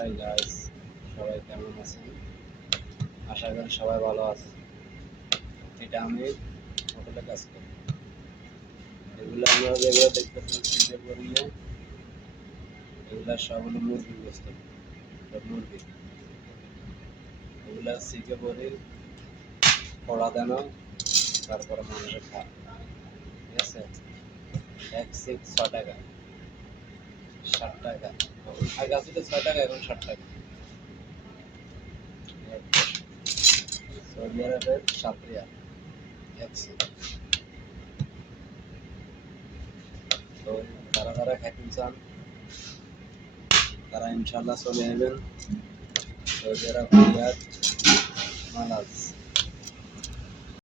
Hi guys, সবাই কেমন আছেন? আশা করি সবাই ভালো আছে। এটা আমি হোটেলে কাজ করি। এগুলো আমরা যেগুলো দেখতেছেন চিকেন করিয়ে, এগুলো সব হলো মুরগির গোস্ত, সব মুরগি। এগুলো চিকে করি, কড়া দেন, তারপরে মানুষের খায়। ঠিক আছে, এক সিট 6 টাকা, 60 টাকা। আগে ছিল 6 টাকা, এখন 60 টাকা। সৌদি আরবের 7 রিয়াল এক সিট। তো যারা যারা খাইতে চান তারা ইনশাল্লাহ চলে যাবেন সৌদি আরব, রিয়াদ, মালাজ।